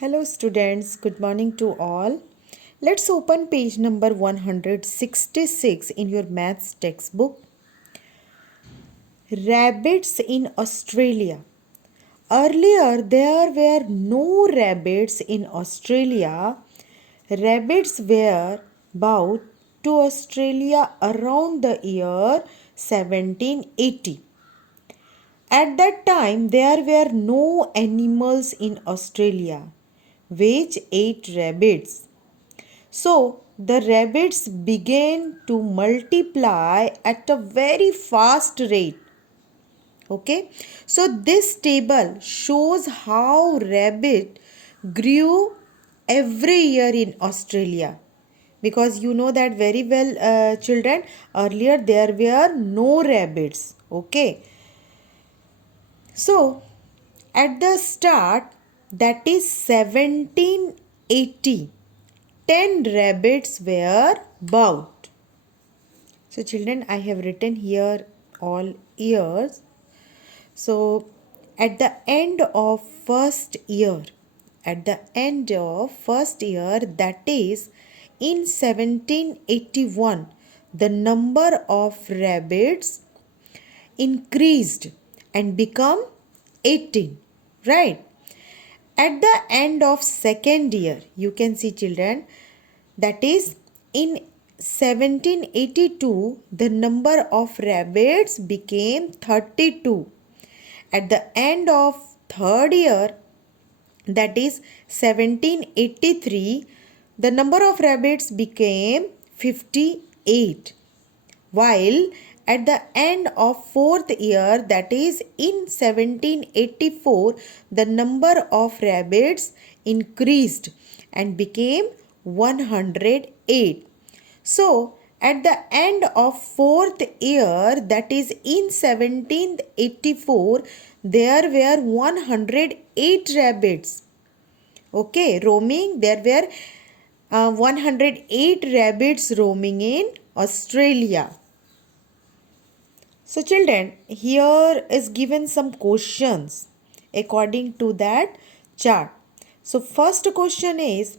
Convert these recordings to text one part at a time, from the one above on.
Hello students, good morning to all. Let's open page number 166 in your maths textbook. Rabbits in Australia. Earlier there were no rabbits in Australia. Rabbits were brought to Australia around the year 1780. At that time, there were no animals in Australia which ate rabbits. So, the rabbits began to multiply at a very fast rate. Okay, so this table shows how rabbit grew every year in Australia. Because you know that very well, children, earlier there were no rabbits. Okay, so, at the start, that is 1780, 10 rabbits were bought. So, children, I have written here all years. So, at the end of first year, that is in 1781, the number of rabbits increased and become 18, right? At the end of second year, you can see, children, that is in 1782, the number of rabbits became 32. At the end of third year, that is 1783, the number of rabbits became 58. While at the end of fourth year, that is in 1784, the number of rabbits increased and became 108. So, at the end of fourth year, that is in 1784, there were 108 rabbits. Okay, roaming, there were 108 rabbits roaming in Australia. So children, here is given some questions according to that chart. So first question is,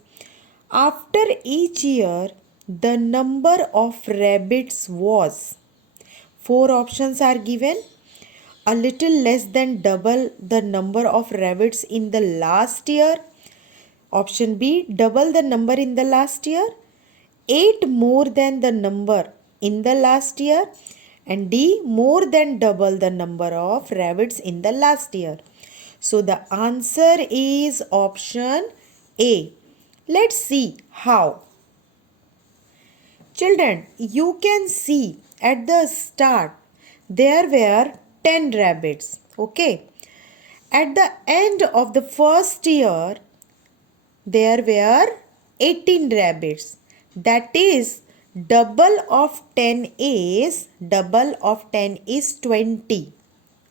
after each year, the number of rabbits was, 4 options are given. A little less than double the number of rabbits in the last year. Option B, double the number in the last year. 8 more than the number in the last year. And D, more than double the number of rabbits in the last year. So the answer is option A. Let's see how. Children, you can see at the start there were 10 rabbits. Okay. At the end of the first year, there were 18 rabbits. That is, double of 10 is 20.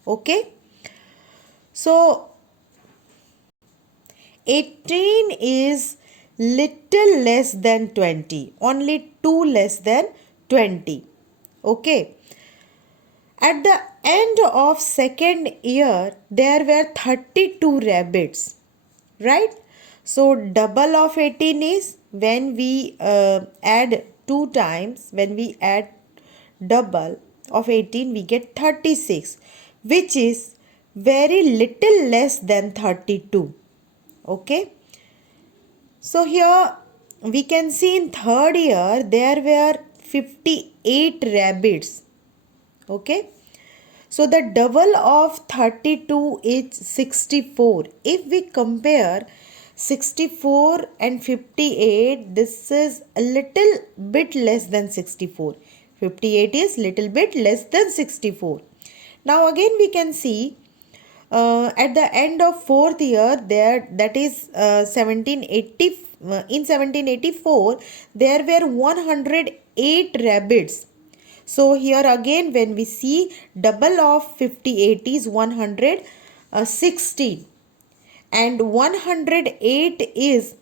Okay. So 18 is little less than 20. Only 2 less than 20. Okay. At the end of second year, there were 32 rabbits. Right. So double of 18 is when we add 2 times, when we add double of 18, we get 36, which is very little less than 32. Okay. So here we can see in third year there were 58 rabbits. Okay. So the double of 32 is 64. If we compare 64 and 58, this is a little bit less than 64. 58 is little bit less than 64. Now again we can see at the end of fourth year, there, that is 1780, in 1784, there were 108 rabbits. So here again when we see double of 58 is 116 and 108 is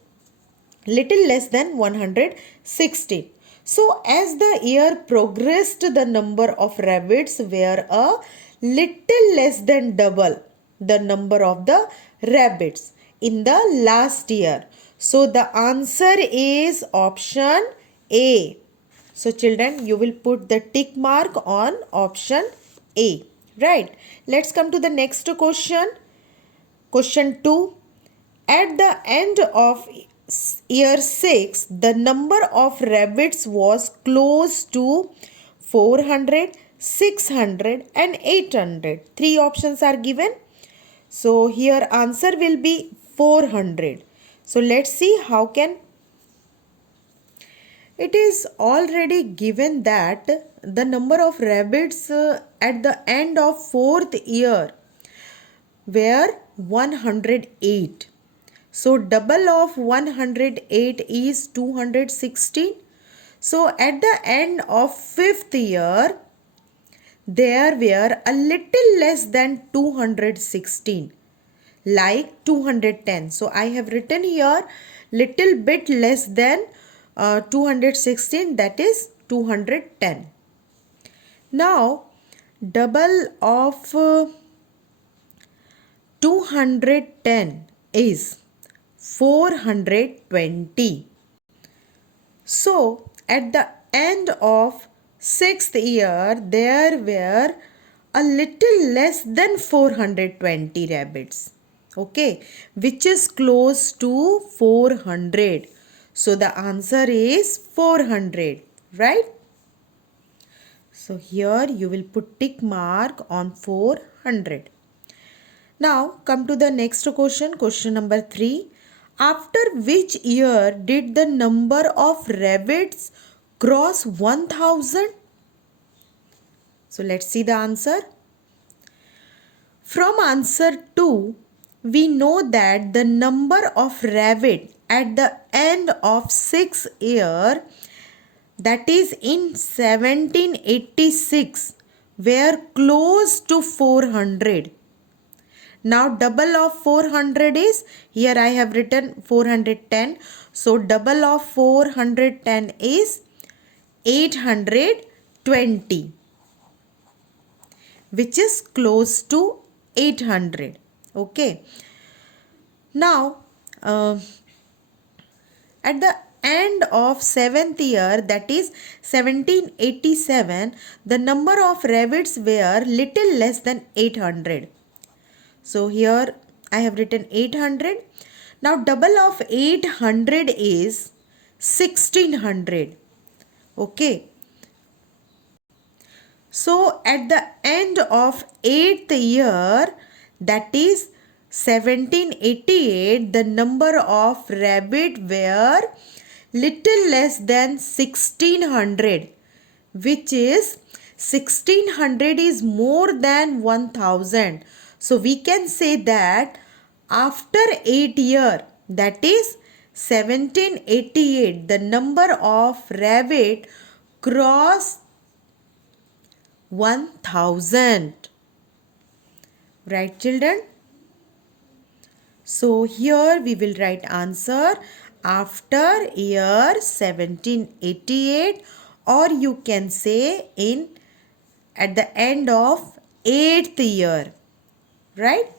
little less than 116. So as the year progressed, the number of rabbits were a little less than double the number of the rabbits. in the last year. So the answer is option A. So children, you will put the tick mark on option A. Right. Let's come to the next question. Question 2. At the end of year 6, the number of rabbits was close to 400, 600 and 800. Three options are given. So here answer will be 400. So let's see how can. It is already given that the number of rabbits at the end of 4th year were 108. So double of 108 is 216. So at the end of 5th year, there were a little less than 216, like 210. So I have written here little bit less than 216, that is 210. Now double of 210 is 420. So at the end of 6th year, there were a little less than 420 rabbits. Okay, which is close to 400. So the answer is 400, right? So here you will put tick mark on 400. Now come to the next question, question number 3. After which year did the number of rabbits cross 1000? So let's see the answer. From answer 2, we know that the number of rabbit at the end of 6th year, that is in 1786, were close to 400. Now double of 400 is, here I have written 410. So double of 410 is 820, which is close to 800. Okay. Now at the end of 7th year, that is 1787, the number of rabbits were little less than 800. So here I have written 800. Now double of 800 is 1600. Okay. So at the end of 8th year, that is 1788, the number of rabbit were little less than 1600, which is 1600 is more than 1000. So we can say that after 8 year, that is 1788, the number of rabbit crossed 1000. Right children? So here we will write answer after year 1788, or you can say at the end of 8th year. Right?